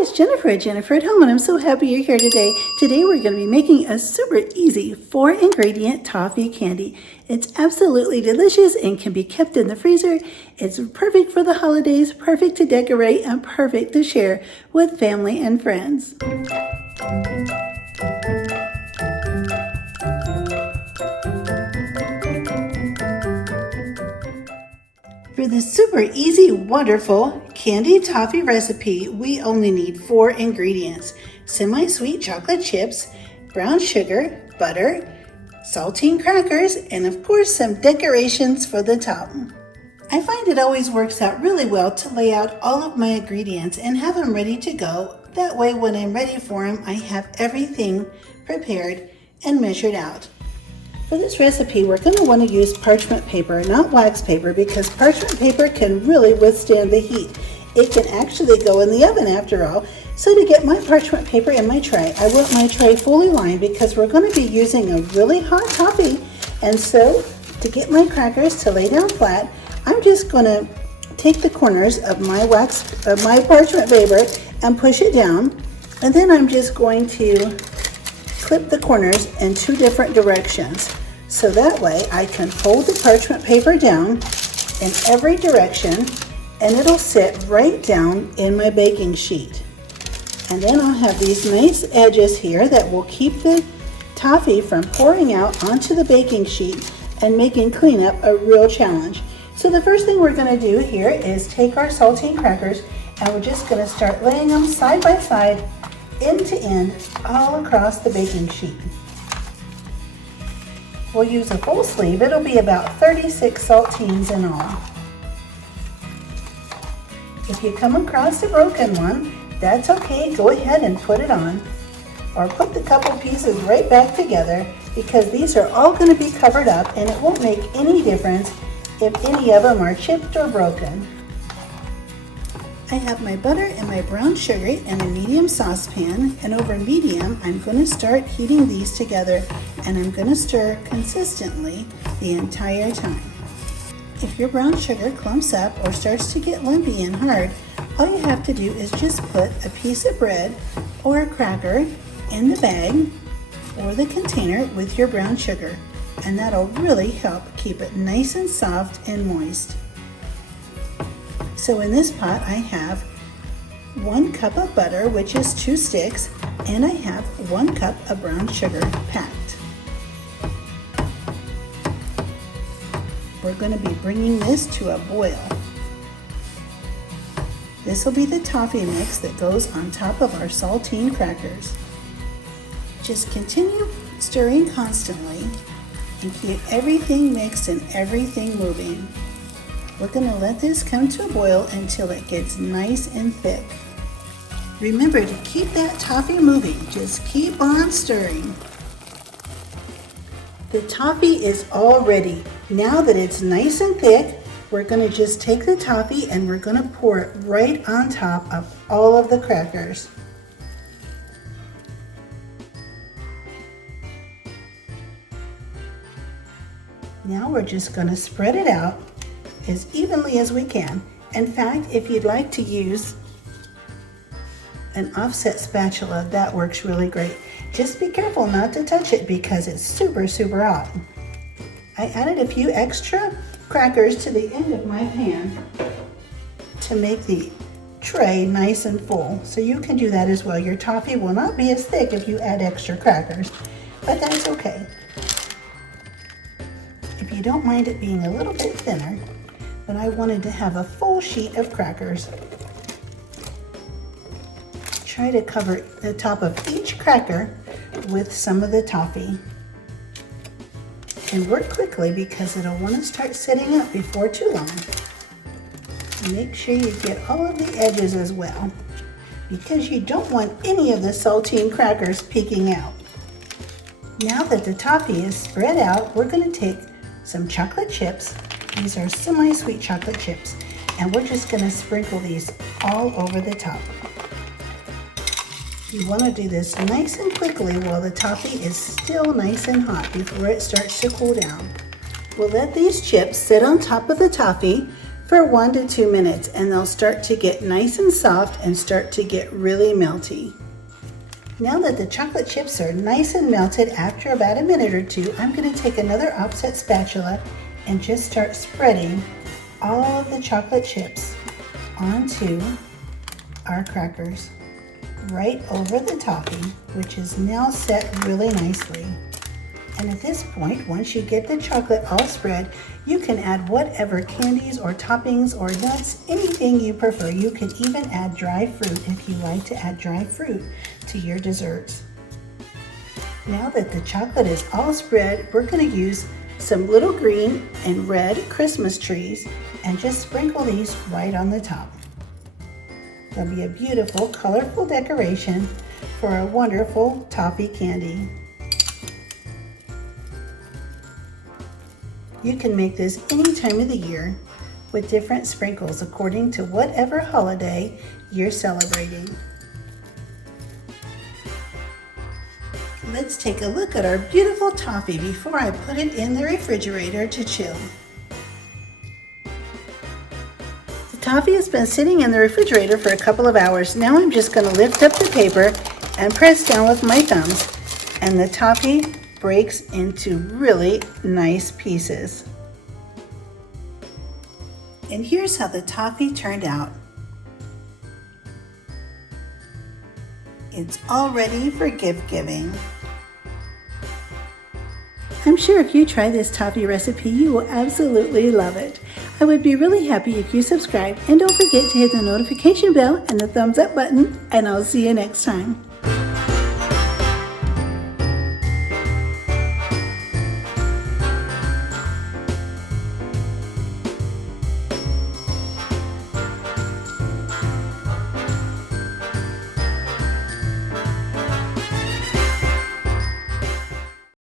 it's Jennifer at Jennifer at Home, and I'm so happy you're here today. Today we're going to be making a super easy 4-ingredient toffee candy. It's absolutely delicious and can be kept in the freezer. It's perfect for the holidays, perfect to decorate, and perfect to share with family and friends. For this super easy, wonderful candy toffee recipe, we only need 4 ingredients: semi-sweet chocolate chips, brown sugar, butter, saltine crackers, and of course some decorations for the top. I find it always works out really well to lay out all of my ingredients and have them ready to go. That way when I'm ready for them, I have everything prepared and measured out. For this recipe, we're going to want to use parchment paper, not wax paper, because parchment paper can really withstand the heat. It can actually go in the oven after all. So to get my parchment paper in my tray, I want my tray fully lined because we're going to be using a really hot toffee. And so to get my crackers to lay down flat, I'm just going to take the corners of my parchment paper and push it down. And then I'm just going to clip the corners in 2 different directions. So that way I can fold the parchment paper down in every direction and it'll sit right down in my baking sheet. And then I'll have these nice edges here that will keep the toffee from pouring out onto the baking sheet and making cleanup a real challenge. So the first thing we're going to do here is take our saltine crackers and we're just going to start laying them side by side, end to end, all across the baking sheet. We'll use a full sleeve. It'll be about 36 saltines in all. If you come across a broken one, that's okay. Go ahead and put it on, or put the couple pieces right back together, because these are all going to be covered up and it won't make any difference if any of them are chipped or broken. I have my butter and my brown sugar in a medium saucepan, and over medium I'm going to start heating these together, and I'm going to stir consistently the entire time. If your brown sugar clumps up or starts to get lumpy and hard, all you have to do is just put a piece of bread or a cracker in the bag or the container with your brown sugar, and that'll really help keep it nice and soft and moist. So in this pot I have 1 cup of butter, which is 2 sticks, and I have 1 cup of brown sugar packed. We're going to be bringing this to a boil. This will be the toffee mix that goes on top of our saltine crackers. Just continue stirring constantly and keep everything mixed and everything moving. We're going to let this come to a boil until it gets nice and thick. Remember to keep that toffee moving. Just keep on stirring. The toffee is all ready. Now that it's nice and thick, we're going to just take the toffee and we're going to pour it right on top of all of the crackers. Now we're just going to spread it out as evenly as we can. In fact, if you'd like to use an offset spatula, that works really great. Just be careful not to touch it because it's super hot. I added a few extra crackers to the end of my pan to make the tray nice and full. So you can do that as well. Your toffee will not be as thick if you add extra crackers, but that's okay. If you don't mind it being a little bit thinner, but I wanted to have a full sheet of crackers. Try to cover the top of each cracker with some of the toffee. And work quickly because it'll want to start setting up before too long. Make sure you get all of the edges as well, because you don't want any of the saltine crackers peeking out. Now that the toffee is spread out, we're going to take some chocolate chips. These are semi-sweet chocolate chips, and we're just going to sprinkle these all over the top. You want to do this nice and quickly while the toffee is still nice and hot before it starts to cool down. We'll let these chips sit on top of the toffee for 1 to 2 minutes, and they'll start to get nice and soft and start to get really melty. Now that the chocolate chips are nice and melted after about a minute or two, I'm going to take another offset spatula and just start spreading all of the chocolate chips onto our crackers right over the topping, which is now set really nicely. And at this point, once you get the chocolate all spread, you can add whatever candies or toppings or nuts, anything you prefer. You can even add dry fruit if you like to add dry fruit to your desserts. Now that the chocolate is all spread, we're going to use some little green and red Christmas trees and just sprinkle these right on the top. There'll be a beautiful, colorful decoration for a wonderful toffee candy. You can make this any time of the year with different sprinkles according to whatever holiday you're celebrating. Let's take a look at our beautiful toffee before I put it in the refrigerator to chill. The toffee has been sitting in the refrigerator for a couple of hours. Now I'm just going to lift up the paper and press down with my thumbs, and the toffee breaks into really nice pieces. And here's how the toffee turned out. It's all ready for gift giving. I'm sure if you try this toffee recipe, you will absolutely love it. I would be really happy if you subscribe, and don't forget to hit the notification bell and the thumbs up button, and I'll see you next time.